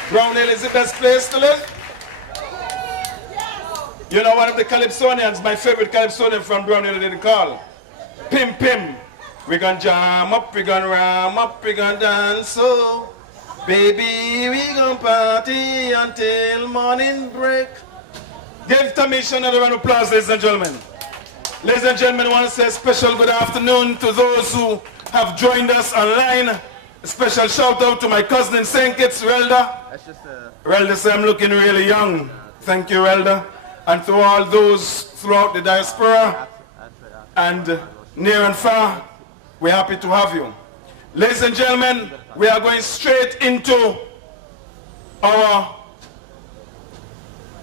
Brown Hill is the best place to live? You know, one of the Calypsonians, my favorite Calypsonian from Brown Hill, didn't call. Pim Pim. We gonna jam up, we gonna ram up, we gonna dance, so baby, we gonna party until morning break. Give Tamisha another round of applause, ladies and gentlemen. Ladies and gentlemen, I want to say a special good afternoon to those who have joined us online. A special shout out to my cousin in St. Kitts, Relda. Relda said I'm looking really young. Thank you, Relda. And to all those throughout the diaspora and near and far, we're happy to have you. Ladies and gentlemen, we are going straight into our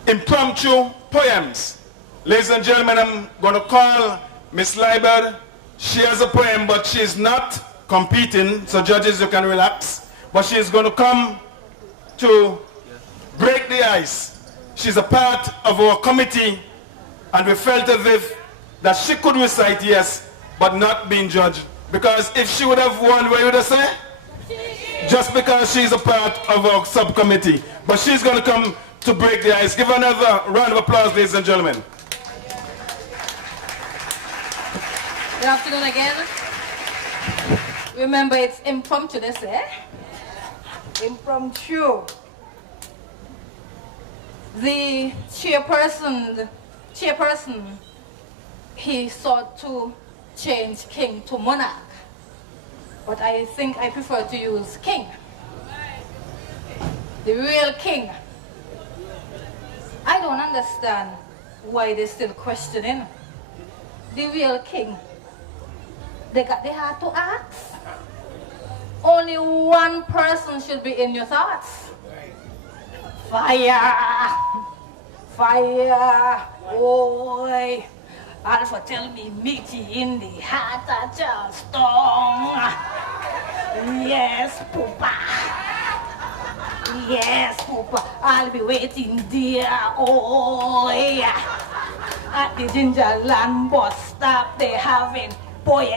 impromptu poems. Ladies and gentlemen, I'm going to call Miss Liburd. She has a poem, but she's not competing, so judges, you can relax. But she's going to come to break the ice. She's a part of our committee, and we felt as if that she could recite, yes, but not being judged. Because if she would have won, what would I say? Just because she's a part of our subcommittee. But she's going to come to break the ice. Give her another round of applause, ladies and gentlemen. Good afternoon again. Remember, it's impromptu, they say. Impromptu. The chairperson, he sought to change king to monarch. But I think I prefer to use king. The real king. I don't understand why they're still questioning. The real king. They got the heart to ask. Only one person should be in your thoughts. Fire! Fire! Oi! Alpha tell me meet you in the heart of Charleston. Yes, Papa. Yes, Papa. I'll be waiting there. Oi! At the Ginger Land bus stop, they having boy.